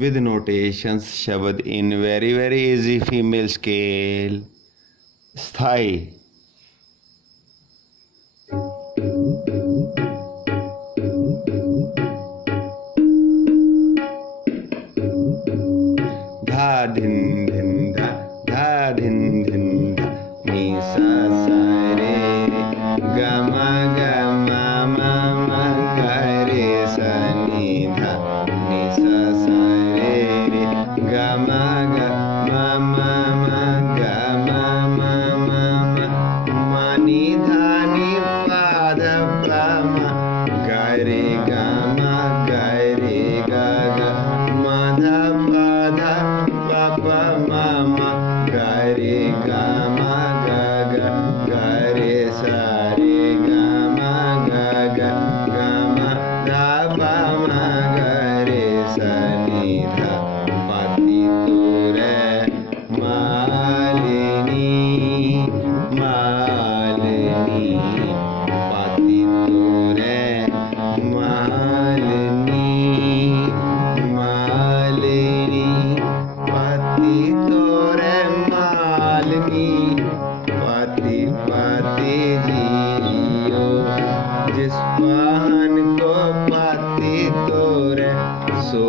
with notations शब्द in very very easy female scale. स्थाई धा धिन धिन धा धिन धिन धा नी सा सा रे ग म ग म म म ग रे सा नी धा नी सा सा रे ग म ग म म म ग म म म म नी धा नी पा ध पा म ग रे ग म ग रे ग ग म ध पा ध पा पा म म ग रे ग म ग ग ग रे सा रे ग म ग ग ग म ध पा म ग रे सा नी ध पाती तोरे मालिनी मालिनी पाती तोरे मालिनी मालिनी पाती तोरे मालिनी पाती पाती जियो जिस पान को पाती तोरे सो